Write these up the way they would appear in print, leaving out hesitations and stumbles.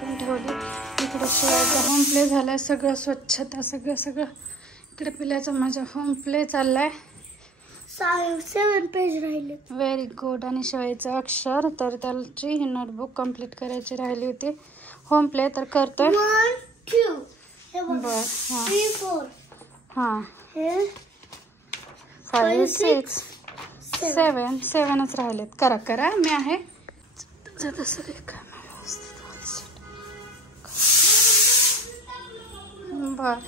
झाकून ठेवली. इकडे शिवायचा होम प्ले झालाय, सगळं स्वच्छता सगळं. इकडे पिल्याचा माझा होम प्ले चाललाय. 7 पेज राहिले. Very good. आणि शिवायचं अक्षर, तर त्याची ही नोटबुक कंप्लीट करायची राहिली होती. होम प्ले तर करतोय. 1 2 बर. 3 4 हां 5 5 6 7च राहिलेत. करा मी आहे. सगळे काम व्यवस्थित. बर.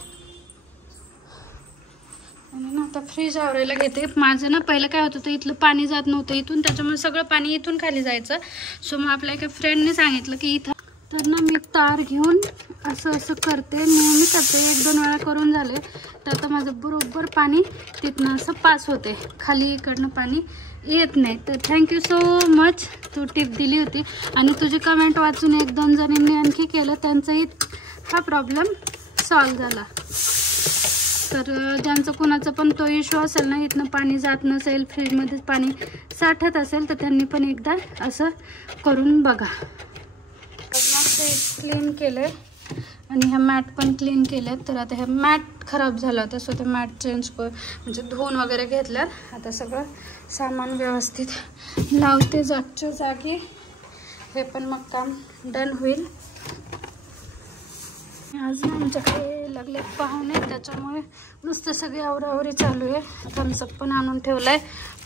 आणि ना आता फ्रीज आवरायला घेते. माझं ना पहिलं काय होतं, तर इथलं पाणी जात नव्हतं इथून, त्याच्यामुळे सगळं पाणी इथून खाली जायचं. सो मग आपल्या एका फ्रेंडने सांगितलं की इथं, तर ना मी तार घेऊन असं करते, नेहमी करते. 1-2 वेळा करून झाले. तर आता माझं बरोबर पाणी तिथनं असं पास होते खाली, इकडनं पाणी येत नाही. तर थँक्यू सो मच, तू टिप दिली होती. आणि तुझी कमेंट वाचून 1-2 जणींनी आणखी केलं, त्यांचाही हा प्रॉब्लेम सॉल्व झाला. तर ज्यांचं कोणाचा पण तो इश्यू असेल ना, इथनं पाणी जात नसेल, फ्रीजमध्ये पाणी साठत असेल, तर त्यांनी पण एकदा असं करून बघा. क्लीन केले आणि ह्या मॅट पण क्लीन केलेत. तर आता ह्या मॅट खराब झाला होता, सो ते मॅट चेंज म्हणजे धुवून वगैरे घेतल्यात. आता सगळं सामान व्यवस्थित लावते जागच्या जागी. हे पण मग काम डन होईल. आज ना आमच्याकडे लागले पाहुणे, त्याच्यामुळे नुसतं सगळी आवरावरी चालू आहे. थम्सअप पण आणून ठेवलाय.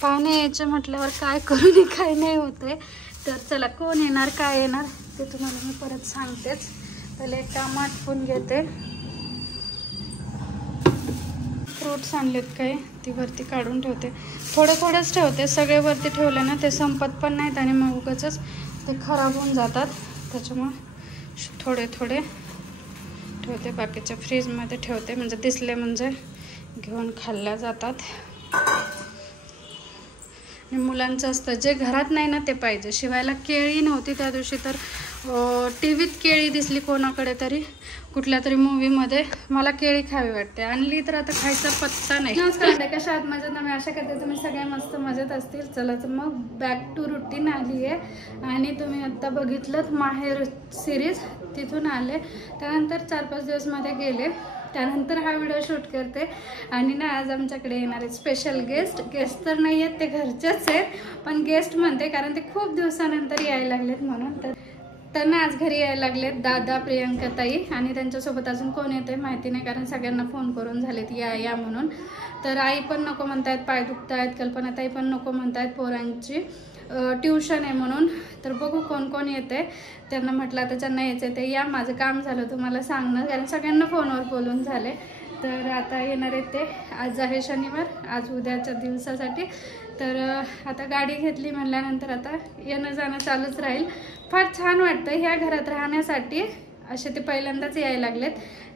पाहुणे यायचे म्हटल्यावर काय करू काय नाही होते. तर चला, कोण येणार काय येणार ते तुम्हाला मी परत सांगतेच. पहिले एक काम आटपून घेते. फ्रूट्स आणलेत काही, ती वरती काढून ठेवते. थोडंच ठेवते, सगळे वरती ठेवले ना ते संपत पण नाहीत आणि मग उगाचच ते खराब होऊन जातात. त्याच्यामुळे थोडे ठेवते, बाकीच्या फ्रीजमध्ये ठेवते, म्हणजे दिसले म्हणजे घेऊन खाल्ल्या जातात. आणि मुलांचं असतं जे घरात नाही ना ते पाहिजे. शिवायला केळी नव्हती त्या दिवशी, तर टीव्हीत केळी दिसली कोणाकडे तरी, कुठल्या तरी मूवीमध्ये. मला केळी खावी वाटते, आणली तर आता खायचा पत्ता नाही. नमस्कार, कशा आहात? मजेत ना? मी आशा करते तुम्ही सगळे मस्त मजेत असतील. चला तर मग बॅक टू रुटीन आली आहे. आणि तुम्ही आत्ता बघितलं माहेर सिरीज, तिथून आले. त्यानंतर 4-5 दिवस मध्ये गेले, त्यानंतर हा व्हिडिओ शूट करते. आणि ना आज आमच्याकडे येणार आहे स्पेशल गेस्ट तर नाही आहेत, ते घरचेच आहेत, पण गेस्ट म्हणते कारण ते खूप दिवसानंतर यायला लागलेत म्हणून. तर ना आज घरी यायला लागलेत दादा, प्रियंका ताई, आणि त्यांच्यासोबत अजून कोण येते माहिती नाही, कारण सगळ्यांना फोन करून झालेत या म्हणून. तर आई पण नको म्हणतायत, पाय दुखतायत. कल्पना ताई पण नको म्हणतायत, पोरांची ट्यूशन आहे म्हणून. तर बघू कोण कोण येते. त्यांना म्हटलं आता ज्यांना यायचं ते या, माझं काम झालं तुम्हाला सांगणं, कारण सगळ्यांना फोनवर बोलून झाले. तर आता येणार आहे ते. आज आहे शनिवार, आज उद्याच्या दिवसासाठी. तर आता गाडी घेतली म्हणल्यानंतर आता येणं जाणं चालूच राहील. फार छान वाटतं ह्या घरात राहण्यासाठी. असे ते पहिल्यांदाच यायला लागलेत.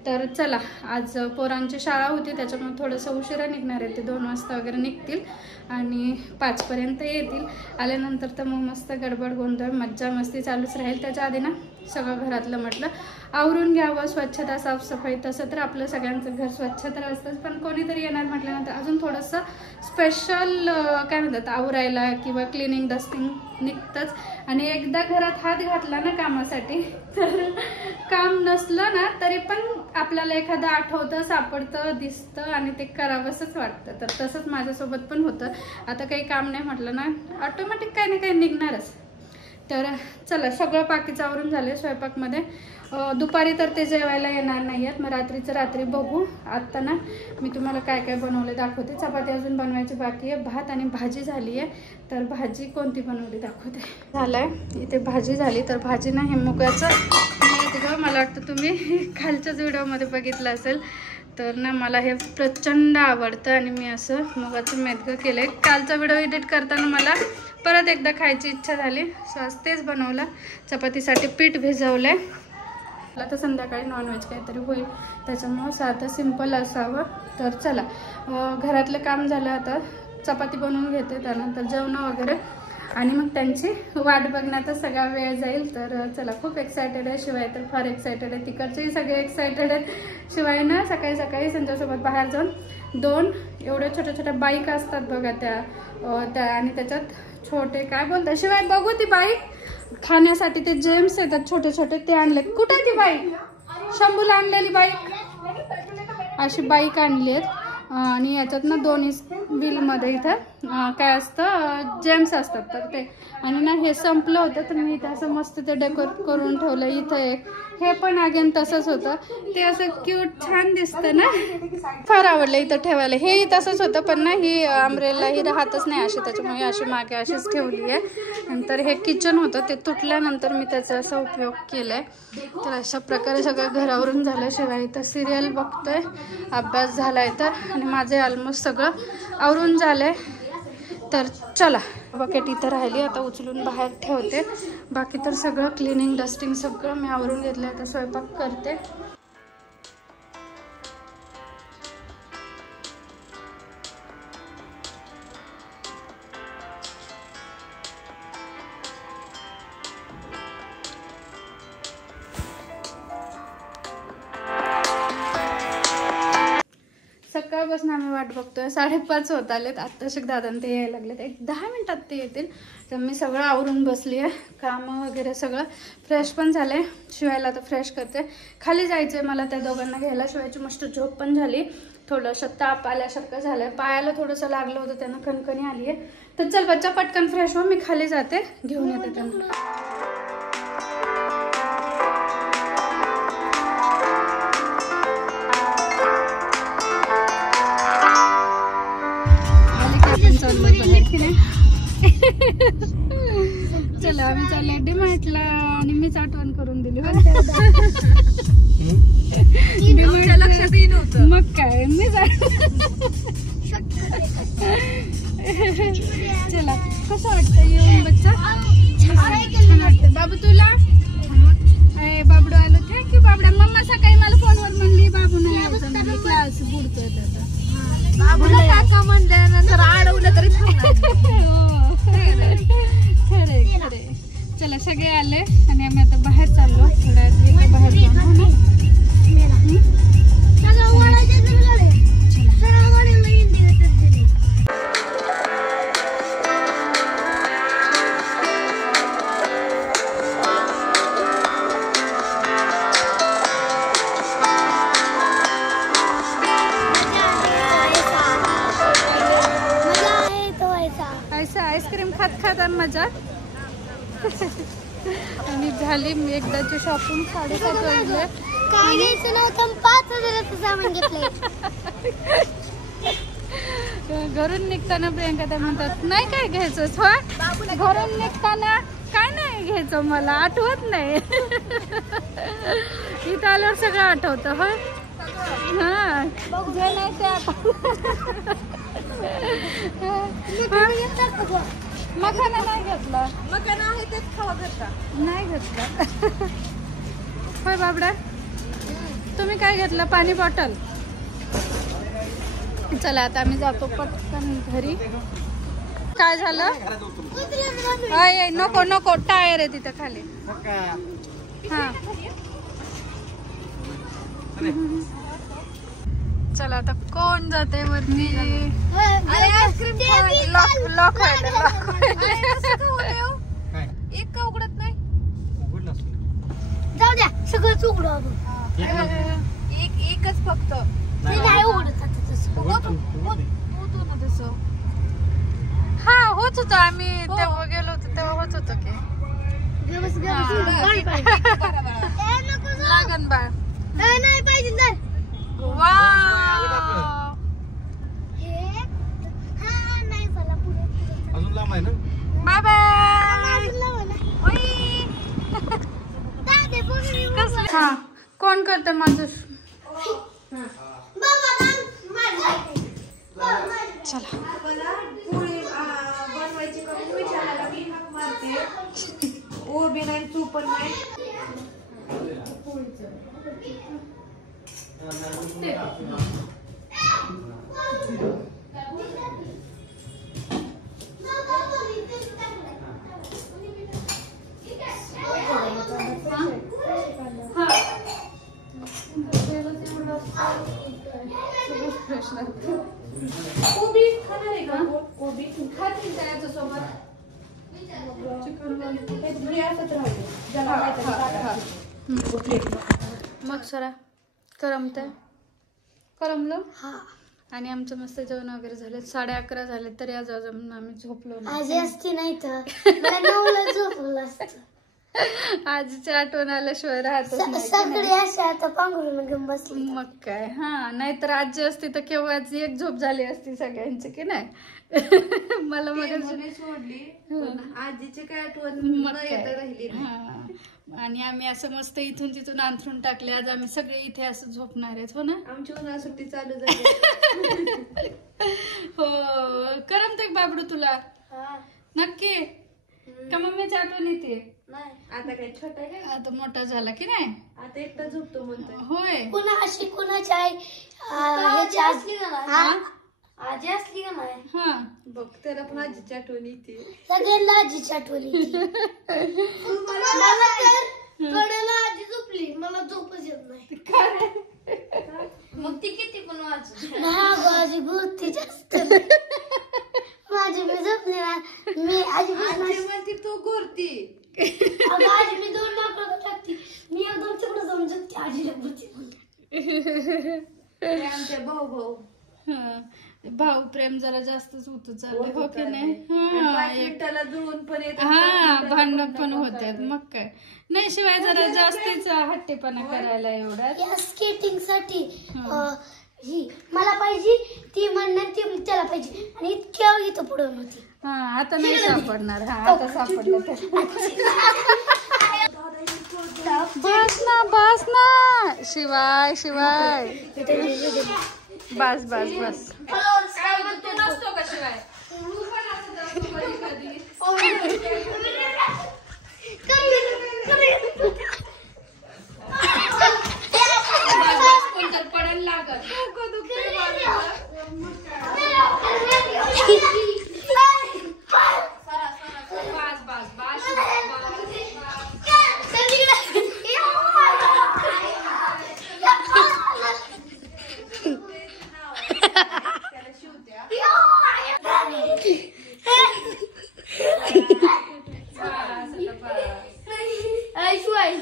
तर चला, आज पोरांची शाळा होती, त्याच्यामुळे थोडंसं उशिरा निघणार आहे ते. 2 वाजता वगैरे निघतील आणि 5 पर्यंत येतील. आल्यानंतर तर मग मस्त गडबड गोंधळ मज्जा मस्ती चालूच राहील. त्याच्या आधी ना सगळं घरातलं म्हटलं आवरून घ्यावं, स्वच्छता साफसफाई. तसं तर आपलं सगळ्यांचं घर स्वच्छ तर असतंच, पण कोणीतरी येणार म्हटल्यानंतर अजून थोडंसं स्पेशल काय म्हणतात आवरायला किंवा क्लिनिंग डस्टिंग निघतंच. आणि एकदा घरात हात घातला ना कामासाठी, तर काम नसलं ना तरी पण आपल्याला एखादं आठवतं, सापडतं, दिसतं आणि ते करावंसंच वाटतं. तर तसंच माझ्यासोबत पण होतं. आता काही काम नाही म्हटलं ना, ऑटोमॅटिक काही ना काही निघणारच. तर चला, सगळं बाकीचं आवरून झाले. स्वयंपाकमध्ये दुपारी तर ते जेवायला येणार नाही आहेत, मग रात्रीचं रात्री बघू. आत्ता ना मी तुम्हाला काय काय बनवले दाखवते. चपाती अजून बनवायची बाकी आहे, भात आणि भाजी झाली आहे. तर भाजी कोणती बनवली दाखवते. झालंय इथे भाजी झाली. तर भाजी ना हे मुगाचं मला वाटतं तुम्ही खालच्याच व्हिडिओमध्ये बघितलं असेल. तर ना मला हे प्रचंड आवडतं आणि मी असं मुगाचं मेदगं केलंय. कालचा व्हिडिओ एडिट करताना मला परत एकदा खायची इच्छा झाली, सो आज तेच बनवलं. चपातीसाठी पीठ भिजवलंय. आता संध्याकाळी नॉनव्हेज काहीतरी होईल, त्याच्यामुळं साधं सिंपल असावं. तर चला, घरातलं काम झालं, आता चपाती बनवून घेते, त्यानंतर जेवणं वगैरे, आणि मग त्यांची वाट बघण्यातच सगळा वेळ जाईल. तर चला, खूप एक्सायटेड आहे. शिवाय तर फार एक्सायटेड आहे, तिकडचेही सगळे एक्सायटेड आहेत. शिवाय ना सकाळी सकाळी संध्यासोबत बाहेर जाऊन 2 एवढ्या छोट्या छोट्या बाईक असतात बघा, त्या आणि त्याच्यात छोटे काय बोलतात शिवाय बघू ती बाईक, खाण्यासाठी ते जेम्स येतात छोटे छोटे, ते आणले. कुठे ती बाईक? शंभूला आणलेली बाईक, अशी बाईक आणली आहेत. आणि याच्यात ना दोन्ही व्हीलमध्ये इथं काय असतं, जेम्स असतात. तर ते आणि ना हे संपलं होतं, तर मी इथं असं मस्त ते डेकोरेट करून ठेवलं. इथं एक हे पण अगेन तसंच होतं, ते असं क्यूट छान दिसतं ना, फार आवडलं इथं ठेवायला. हेही तसंच होतं, पण ना ही अम्ब्रेला ही राहतच नाही अशी, त्याच्यामुळे अशी मागे अशीच ठेवली आहे. नंतर हे किचन होतं, ते तुटल्यानंतर मी त्याचा असा उपयोग केलाय. तर अशा प्रकारे सगळं घरावरून झाल्याशिवाय इथं सिरियल बघतोय, अभ्यास झालाय तर, आणि माझे ऑलमोस्ट सगळं आवरून झालंय. तर चला, बकेट इथं राहिली, आता उचलून बाहेर ठेवते. बाकी तर सगळं क्लिनिंग डस्टिंग सगळं मी आवरून घेतलं. आता स्वयंपाक करते. सकाळपासून आम्ही वाट बघतोय, 5:30 होत आलेत. आत्ताशिक दादा ते यायला लागलेत, एक 10 मिनिटात ते येतील. तर मी सगळं आवरून बसली आहे, कामं वगैरे सगळं. फ्रेश पण झाले, शिवायला तर फ्रेश करते. खाली जायचं आहे मला त्या दोघांना घ्यायला. शिवायची मस्त झोप पण झाली, थोडंसं ताप आल्यासारखं झालं आहे, पायाला थोडंसं लागलं होतं, त्यांना कणकणी आली आहे. तर चल बच्चा पटकन फ्रेश हो, मी खाली जाते, घेऊन येते त्यांना. चला आम्ही चालले डीमार्टला, आणि मीच आठवण करून दिली. लक्षातही नव्हतं, मग काय मीच. चला, कसं वाटतं येऊन बच्चा? छान वाटतं. बाबू तुला? अरे बाबडू आलो, थँक्यू बाबडा. मम्मा सकाळी मला फोनवर म्हणली बाबू नाही यायचं, म्हणजे क्लास बुडतोय त्याचा. बाबूला काका म्हणल्यानंतर अडवलं तरी खरे खरे. चला सगळे आले आणि आम्ही आता बाहेर चाललो. थोड्या बाहेर जाऊन आईस्क्रीम खात खात मजा. आणि झाली मी एकदाची शॉपिंग. 7:30 वाजले. काय घ्यायचं नव्हतं, 5,000चं सामान घेतलंय. घरून निघताना प्रियंका त्या म्हणतात नाही काय घ्यायचं, घरून निघताना काय नाही घ्यायचं, मला आठवत नाही. इथं आल्यावर सगळं आठवतं. होय, हा जे नाही ते मखाना नाही घेतला, मखाना आहे तेच खावा घेतला, नाही घेतला. होय बाबडा, तुम्ही काय घेतलं? पाणी बॉटल. चला आता आम्ही जातो पटकन घरी. काय झालं? अय नको नको, टायर आहे तिथं खाली. हा चला आता कोण जाते वरती? लॉक एक का उघडत नाही? जाऊ द्या, सगळंच उघडं. एकच फक्त नाही उघडत. हा होत होतं, आम्ही तेव्हा गेलो होतो तेव्हा होत होतं की लागन बाळ. नाही पाहिजे तर अजून लांब आहे ना. Bye bye. हा कोण करतं माझं? चला बनवायची करून विचारायला मी हाक मारते. ओ बी नाही, तू पण नाही. कोबी खाणार आहे का? कोबी खातील त्याच्या सोबत. हे असंच राहू दे. ज्याला माहिती आहे टाकायचं. मग सरा करमतंय करमलं हा आणि आमचं मस्त जेवण वगैरे झाले 11:30 झाले तरी आज अजून आम्ही झोपलो नाही. आजी असती नाही तर मला 9ला झोपलं असतं. आजीची आठवण आल्याशिवाय राहतच नाही. सगळे असे आता पांघरून घेऊन बसली. मग काय हा नाहीतर आजी असती तर केव्हाच एक झोप झाली असती सगळ्यांची की नाही. मला मग सोडली पण आजीची काय आठवण मग न येता राहिली नाही. हा आणि आम्ही असं मस्त इथून तिथून अंथरून टाकले. आज आम्ही सगळे इथे असं झोपणार आहेत हो ना. आमची उन्हाळा सुट्टी चालू झाली. हो करमते बाबडू तुला नक्की का मम्मीची आठवण येते. नाही आता काय छोटा आहे का आता मोठा झाला की नाही. आता एकटा झोपतो म्हणतोय. होय कुणाशी कुणाची आई ह्याची आजी आजी असली का नाही हा बघ त्याला पण आजीची आठवण येते. सगळ्यांना आजीची आठवण येते. मला तर कडेला आजी झोपली मला झोपच येत नाही. मग ती किती पण वाजू नाही आजी बोलते जास्त. माझी मी झोपली ना मी आजी म्हणते तू गोरती. आजी मी 2 माकडं टाकते मी एकदम तिकडे जाऊन झोपते आजीला बोलते. आमचे भाऊ भाऊ भाऊ प्रेम जरा जास्तच होत चाललंय हो की नाही. 5 मिनिटाला जुळून पण येत. हा भांडण पण होतात मग काय नाही. शिवाय जरा जास्तीच हट्टीपणा करायला एवढा. या स्केटिंग साठी ही मला पाहिजे ती म्हणणार ती त्याला पाहिजे आणि इतक्या इथं पुढे होती. हा आता नाही सापडणार. हा आता सापडलं बस ना शिवाय शिवाय बस बस बस. तू नसतो का शिवाय कोणतर पडायला लागत.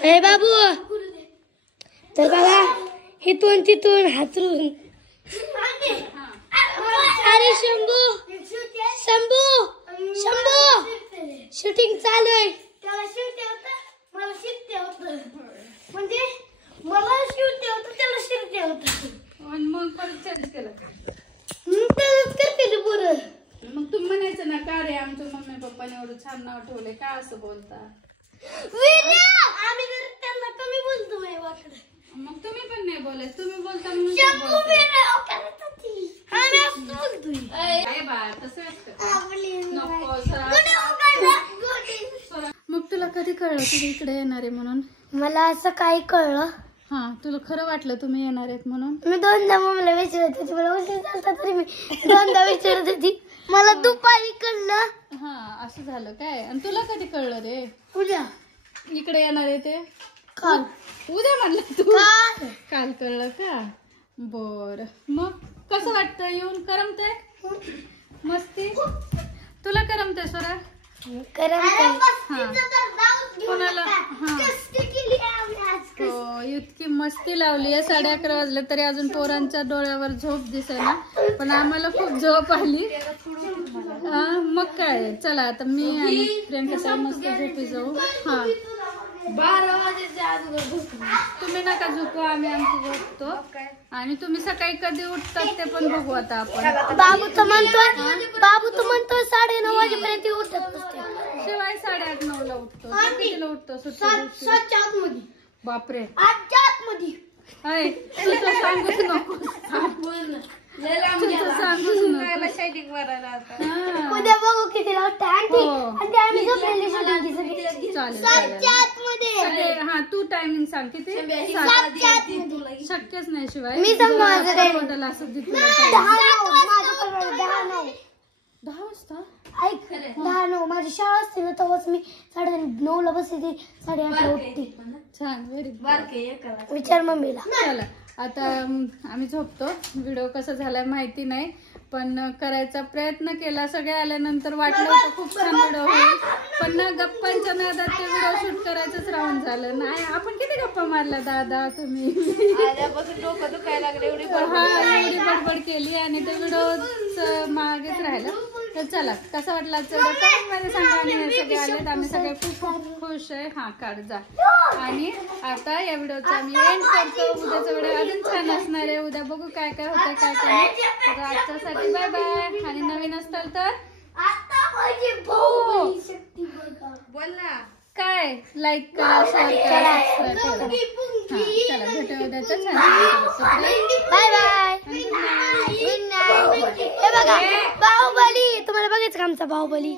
ए बाबू तर बघा इथून तिथून हातरून अरे शंभू शंभू शंभू शूटिंग चालू आहे. त्याला शूट होतं मला शिकते होतं म्हणजे मला शूट होतं त्याला शिकते होतं आणि मग परत चेंज केलं. त्यालाच करते ना पुरं. मग तुम्ही म्हणायचं ना का रे आमच्या मम्मी पप्पाने एवढं छान नाव ठेवलंय का असं बोलता. आम्ही जर त्यांना कमी बोलतो नाही वाटत. मग तुम्ही पण नाही बोलायचं. तुम्ही बोलता म्हणून ते बोलताय. काय बा तसं असतं नको सरा. मग तुला कधी कळलं तुम्ही इकडे येणार आहे म्हणून. मला असं काही कळलं. हा तुला खरं वाटलं तुम्ही येणार आहेत म्हणून. मी 2दा मम्मीला विचारत होती मला उशीर झाला तरी मी 2दा विचारत होती. मला दुपारी कळलं. हा असं झालं काय. आणि तुला कधी कळलं रे उद्या इकडे येणार आहे ते. काल उद्या म्हणलं तू. काल काल कळलं का. बर मग कसं वाटतं येऊन. करमतंय मस्ती तुला करमतंय स्वरा. कोणाला हा हो इतकी मस्ती लावली आहे. 11:30 वाजले तरी अजून पोरांच्या डोळ्यावर झोप दिसेना पण आम्हाला खूप झोप आली. मग काय चला आता मी आणि प्रियंका मस्त झोपी जाऊ. हा 12 वाजेच्या अगोदर तुम्ही नका झोपू आम्ही आमची झोपतो. आणि तुम्ही सकाळी कधी उठतात ते पण बघू आता आपण. बाबू तर म्हणतोय 9:30 वाजेपर्यंत उठत नसते. शिवाय 8:30-9 ला उठतो. कितीला उठतो सुट्टी. 7च्या आतमध्ये. बापरे 8च्या आतमध्ये. अय तुझं सांगूच नको. सांगूच नको. शायटिंग मारायला आता. उद्या बघू किती लागतं. आणि आम्ही झोपलेली शूटिंग सगळी चालेल 7च्या आतमध्ये. चालेल. हा तू टायमिंग सांग किती. 7च्या आतमध्ये. शक्यच नाही शिवाय. मी सांगू माझं टायमिंग. कोणाला असं दिसलं 10 वाजता. ऐक 10-9 माझी शाळा असते ना तेव्हाच मी 9:30ला बसते 8:30ला उठते. छान व्हेरी गुड. विचार मम्मीला. चला आता आम्ही झोपतो. व्हिडिओ कसा झालाय माहिती नाही, पण करायचा प्रयत्न केला. सगळे आल्यानंतर वाटलं होतं खूप छान व्हिडिओ होईल, पण ना गप्पांच्या नादात ते व्हिडिओ शूट करायचंच राहून झालं. नाही आपण किती गप्पा मारल्या दादा तुम्ही. आल्यापासून डोकं दुखायला लागलं एवढी एवढी बडबड केली आणि ते व्हिडिओ मागेच राहिलं. तर चला, कसा वाटला आजचा व्हिडिओ मध्ये सांगा. आणि हे सगळे आलेत, आम्ही सगळे खूप खूप खुश आहे. हा काढ जा. आणि आता या व्हिडिओचा आम्ही एंड करतो. उद्याचा व्हिडिओ अजून छान असणार आहे. उद्या बघू काय काय होतं काय काय नाही. तर आजच्यासाठी बाय बाय. आणि नवीन असताल तर बोल ना काय लाईक करा, शेअर करा, सबस्क्राईब करा. चला भेटूया उद्याच्या छान. Bye bye. Good night. हे बघा बाहुबली, तुम्हाला बघायचं का आमचा बाहुबली.